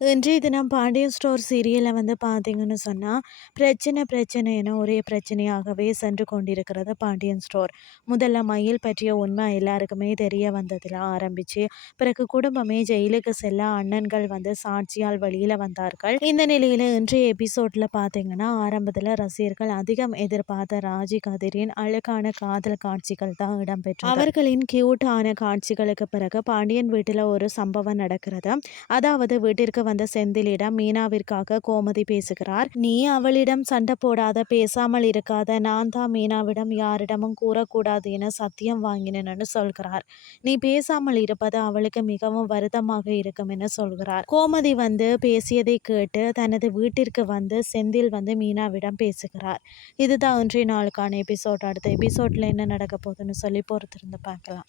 இன்றைய தினம் பாண்டியன் ஸ்டோர் சீரியலில் வந்து பார்த்தீங்கன்னு சொன்னால் பிரச்சனை பிரச்சனை என ஒரே பிரச்சனையாகவே சென்று கொண்டிருக்கிறது பாண்டியன் ஸ்டோர். முதல்ல மயில் பற்றிய உண்மை எல்லாருக்குமே தெரிய வந்ததில் ஆரம்பித்து பிறகு குடும்பமே ஜெயிலுக்கு செல்ல அண்ணன்கள் வந்து சாட்சியால் வழியில் வந்தார்கள். இந்த நிலையில் இன்றைய எபிசோடில் பார்த்தீங்கன்னா ஆரம்பத்தில் ரசிகர்கள் அதிகம் எதிர்பார்த்த ராஜி கதிரின் அழகான காதல் காட்சிகள் தான் இடம்பெற்று அவர்களின் கியூட்டான காட்சிகளுக்கு பிறகு பாண்டியன் வீட்டில் ஒரு சம்பவம் நடக்கிறது. அதாவது வீட்டிற்கு வந்த செந்திலிடம் மீனாவிற்காக கோமதி பேசுகிறார். நீ அவளிடம் சண்டை போடாத பேசாமல் இருக்காத. நான் தான் மீனாவிடம் யாரிடமும் கூறக்கூடாது என சத்தியம் வாங்கினேன்னு சொல்கிறார். நீ பேசாமல் இருப்பது அவளுக்கு மிகவும் வருத்தமாக இருக்கும் என சொல்கிறார். கோமதி வந்து பேசியதை கேட்டு தனது வீட்டிற்கு வந்து செந்தில் வந்து மீனாவிடம் பேசுகிறார். இதுதான் இன்றைய நாளுக்கான எபிசோட். அடுத்த எபிசோட்ல என்ன நடக்க போகுதுன்னு சொல்லி பொறுத்திருந்து பார்க்கலாம்.